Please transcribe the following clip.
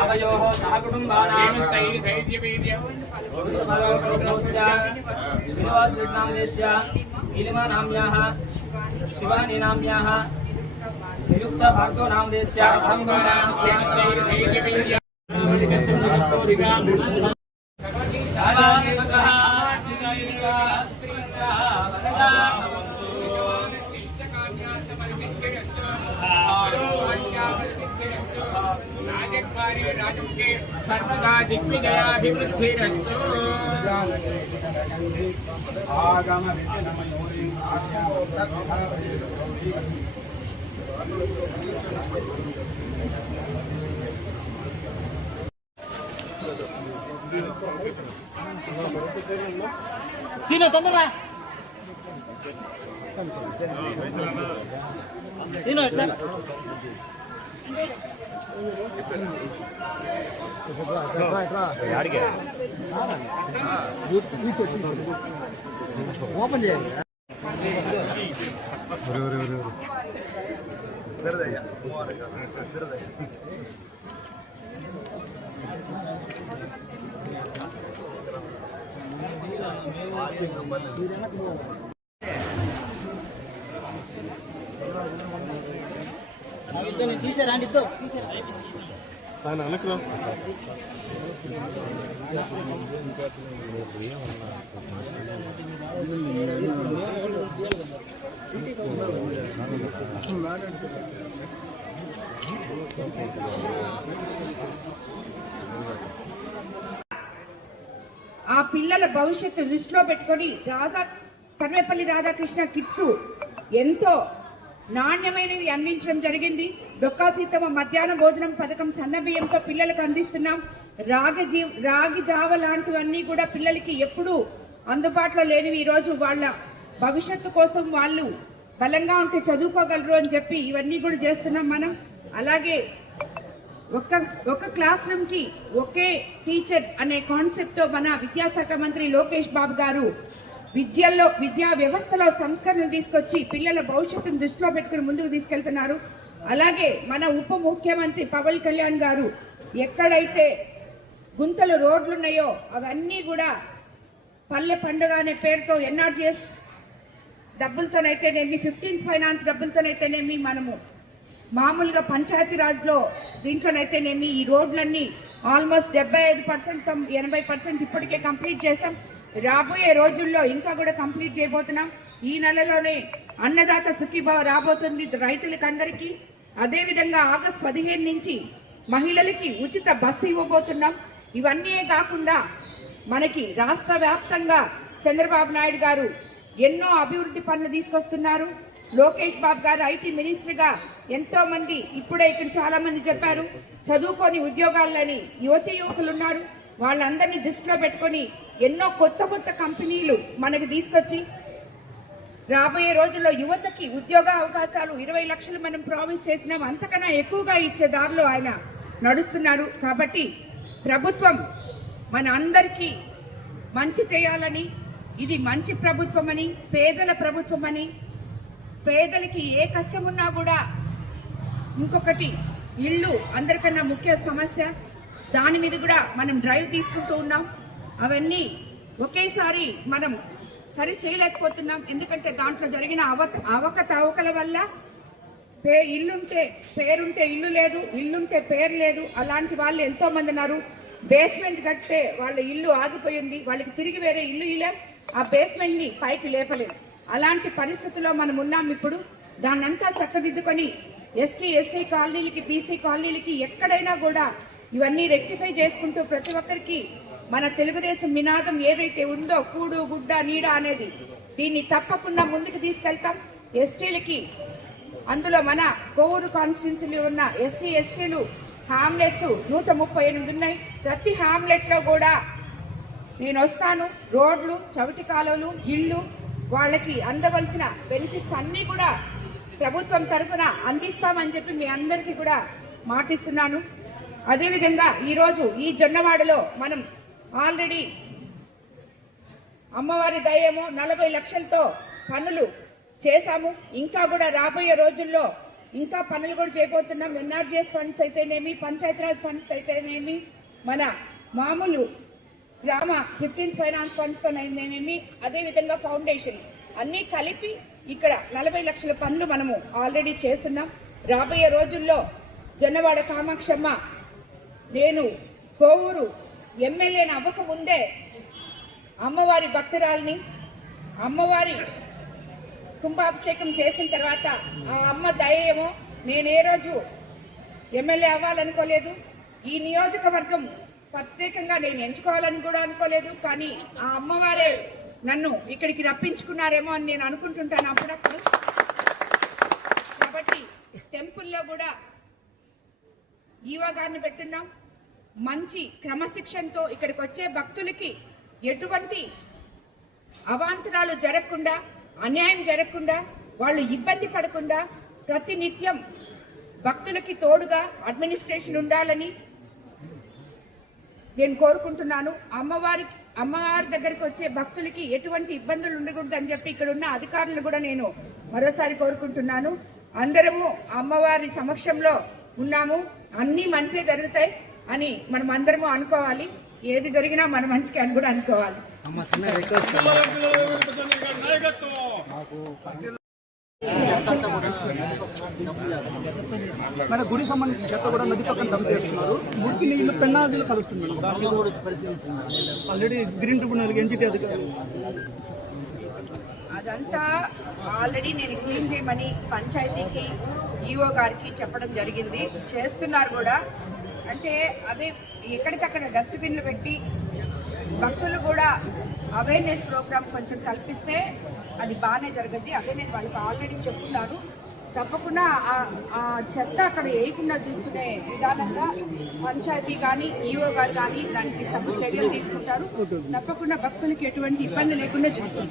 आवयोः सह कुटुम्बानां शिवानी नाम्याः नियुक्त भार्गव नामदेस्य राजमुखे सर्वदा दिग्विजयाभिवृद्धिरस्तु। Sino tanda Sino ಯಾರಿಗೆ ఓపెన్ చేయండి తీసారా అండి ఇద్దో తీసారా సార్ అనుకున్నాం ఆ పిల్లల భవిష్యత్తు దృష్టిలో పెట్టుకొని సర్వేపల్లి రాధాకృష్ణ కిట్స్ ఎంతో నాణ్యమైనవి అందించడం జరిగింది. డొక్కా సీతమ్మ మధ్యాహ్న భోజనం పథకం సన్నబియ్యంతో పిల్లలకు అందిస్తున్నాం. రాగి జావ లాంటివన్నీ కూడా పిల్లలకి ఎప్పుడూ అందుబాటులో లేనివి ఈరోజు వాళ్ళ భవిష్యత్తు కోసం వాళ్ళు బలంగా ఉంటే చదువుకోగలరు అని చెప్పి ఇవన్నీ కూడా చేస్తున్నాం మనం. అలాగే ఒక క్లాస్ రూమ్ కి ఒకే టీచర్ అనే కాన్సెప్ట్ తో మన విద్యాశాఖ మంత్రి లోకేష్ బాబు గారు విద్యా వ్యవస్థలో సంస్కరణలు తీసుకొచ్చి పిల్లల భవిష్యత్తును దృష్టిలో పెట్టుకుని ముందుకు తీసుకెళ్తున్నారు. అలాగే మన ఉప ముఖ్యమంత్రి పవన్ కళ్యాణ్ గారు ఎక్కడైతే గుంతలు రోడ్లున్నాయో అవన్నీ కూడా పల్లె పండుగ అనే పేరుతో ఎన్ఆర్జీఎస్ డబ్బులతోనైతేనేమి 15th ఫైనాన్స్ డబ్బులతోనైతేనేమి మనము మామూలుగా పంచాయతీరాజ్లో దీంట్లోనైతేనేమి ఈ రోడ్లన్నీ ఆల్మోస్ట్ 75% 80% ఇప్పటికే కంప్లీట్ చేసాం. రాబోయే రోజుల్లో ఇంకా కూడా కంప్లీట్ చేయబోతున్నాం. ఈ నెలలోనే అన్నదాత సుఖీభావ రాబోతుంది రైతులకు అందరికీ. అదేవిధంగా ఆగస్టు 15 నుంచి మహిళలకి ఉచిత బస్సు ఇవ్వబోతున్నాం. ఇవన్నీ కాకుండా మనకి రాష్ట్ర వ్యాప్తంగా చంద్రబాబు నాయుడు గారు ఎన్నో అభివృద్ధి పనులు తీసుకొస్తున్నారు. లోకేష్ బాబు గారు ఐటీ మినిస్టర్ గా ఎంతో మంది ఇప్పుడే ఇక్కడ చాలా మంది చెప్పారు చదువుకొని ఉద్యోగాలని యువతి యువకులు ఉన్నారు. వాళ్ళందరినీ దృష్టిలో పెట్టుకొని ఎన్నో కొత్త కంపెనీలు మనకి తీసుకొచ్చి రాబోయే రోజుల్లో యువతకి ఉద్యోగ అవకాశాలు 20 లక్షలు మనం ప్రామిస్ చేసినాం. అంతకన్నా ఎక్కువగా ఇచ్చే దారిలో ఆయన నడుస్తున్నారు. కాబట్టి ప్రభుత్వం మన అందరికీ మంచి చేయాలని, ఇది మంచి ప్రభుత్వం అని, పేదల ప్రభుత్వం అని, పేదలకి ఏ కష్టం ఉన్నా కూడా ఇంకొకటి ఇల్లు అందరికన్నా ముఖ్య సమస్య. దాని మీద కూడా మనం డ్రైవ్ తీసుకుంటూ ఉన్నాం. అవన్నీ ఒకేసారి మనం సరి చేయలేకపోతున్నాం. ఎందుకంటే దాంట్లో జరిగిన అవకతవకల వల్ల ఇల్లుంటే పేరుంటే ఇల్లు లేదు, ఇల్లుంటే పేరు లేదు. అలాంటి వాళ్ళు ఎంతో మంది ఉన్నారు. బేస్మెంట్ కట్టే వాళ్ళ ఇల్లు ఆగిపోయింది, వాళ్ళకి తిరిగి వేరే ఇల్లు ఇవ్వలేం, ఆ బేస్మెంట్ ని పైకి లేపలేం. అలాంటి పరిస్థితుల్లో మనం ఉన్నాం. ఇప్పుడు దాన్నంతా చక్కదిద్దుకొని ఎస్టీ ఎస్సీ కాలనీలకి బీసీ కాలనీలకి ఎక్కడైనా కూడా ఇవన్నీ రెక్టిఫై చేసుకుంటూ ప్రతి ఒక్కరికి మన తెలుగుదేశం నినాదం ఏదైతే ఉందో కూడు గుడ్డ నీడ అనేది, దీన్ని తప్పకుండా ముందుకు తీసుకెళ్తాం. ఎస్టీలకి అందులో మన కోవూరు కాన్స్టిట్యున్సీలో ఉన్న ఎస్సీ ఎస్టీలు హామ్లెట్స్ 138 ఉన్నాయి. ప్రతి హామ్లెట్ లో కూడా నేను వస్తాను. రోడ్లు, చవిటి కాలువలు, ఇళ్ళు, వాళ్ళకి అందవలసిన బెనిఫిట్స్ అన్నీ కూడా ప్రభుత్వం తరఫున అందిస్తామని చెప్పి మీ అందరికీ కూడా మాటిస్తున్నాను. అదేవిధంగా ఈరోజు ఈ జొన్నవాడలో మనం ఆల్రెడీ అమ్మవారి దయేమో 40 లక్షలతో పనులు చేశాము. ఇంకా కూడా రాబోయే రోజుల్లో ఇంకా పనులు కూడా చేయబోతున్నాం. ఎన్ఆర్జీఎస్ ఫండ్స్ అయితేనేమి, పంచాయతీరాజ్ ఫండ్స్ అయితేనేమి, మన మామూలు గ్రామ 15th ఫైనాన్స్ ఫండ్స్ తోనేమి, అదేవిధంగా ఫౌండేషన్ అన్నీ కలిపి ఇక్కడ 40 లక్షల పనులు మనము ఆల్రెడీ చేస్తున్నాం. రాబోయే రోజుల్లో జొన్నవాడ కామాక్షమ్మ, నేను కోవూరు ఎమ్మెల్యేని అవ్వక ముందే అమ్మవారి భక్తురాల్ని, అమ్మవారి కుంభాభిషేకం చేసిన తర్వాత ఆ అమ్మ దయేమో నేను ఏ రోజు ఎమ్మెల్యే అవ్వాలనుకోలేదు. ఈ నియోజకవర్గం ప్రత్యేకంగా నేను ఎంచుకోవాలని కూడా అనుకోలేదు. కానీ ఆ అమ్మవారే నన్ను ఇక్కడికి రప్పించుకున్నారేమో అని నేను అనుకుంటుంటాను అప్పుడప్పుడు. కాబట్టి టెంపుల్లో కూడా ఈవో గారిని పెట్టున్నాం. మంచి క్రమశిక్షణతో ఇక్కడికి వచ్చే భక్తులకి ఎటువంటి అవాంతరాలు జరగకుండా, అన్యాయం జరగకుండా, వాళ్ళు ఇబ్బంది పడకుండా ప్రతి నిత్యం భక్తులకి తోడుగా అడ్మినిస్ట్రేషన్ ఉండాలని నేను కోరుకుంటున్నాను. అమ్మవారి దగ్గరికి వచ్చే భక్తులకి ఎటువంటి ఇబ్బందులు ఉండకూడదు అని చెప్పి ఇక్కడ ఉన్న అధికారులు కూడా నేను మరోసారి కోరుకుంటున్నాను. అందరము అమ్మవారి సమక్షంలో ఉన్నాము, అన్నీ మంచి జరుగుతాయి అని మనం అందరము అనుకోవాలి. ఏది జరిగినా మన మంచికి అని కూడా అనుకోవాలి. మన గుడి సంబంధించిన చెత్త కూడా నది పక్కన డంప్ చేస్తున్నారు. మురికి నీళ్లు పెన్నాదిలో కలుస్తుంది. ఆల్రెడీ గ్రీన్ ట్రిబ్యునల్ ఎన్జిటి అధికారులు అదంతా ఆల్రెడీ నేను క్లీన్ చేయమని పంచాయతీకి, ఈఓ గారికి చెప్పడం జరిగింది. చేస్తున్నారు కూడా. అంటే అదే ఎక్కడికక్కడ డస్ట్బిన్లు పెట్టి భక్తులు కూడా అవేర్నెస్ ప్రోగ్రామ్ కొంచెం కల్పిస్తే అది బాగానే జరుగుద్ది. అదే నేను వాళ్ళకి ఆల్రెడీ చెప్తున్నాను. తప్పకుండా ఆ చెత్త అక్కడ వేయకుండా చూసుకునే విధానంగా పంచాయతీ కానీ, ఈఓ గారు కానీ దానికి తగు చర్యలు తీసుకుంటారు. తప్పకుండా భక్తులకి ఎటువంటి ఇబ్బంది లేకుండా చూసుకుంటారు.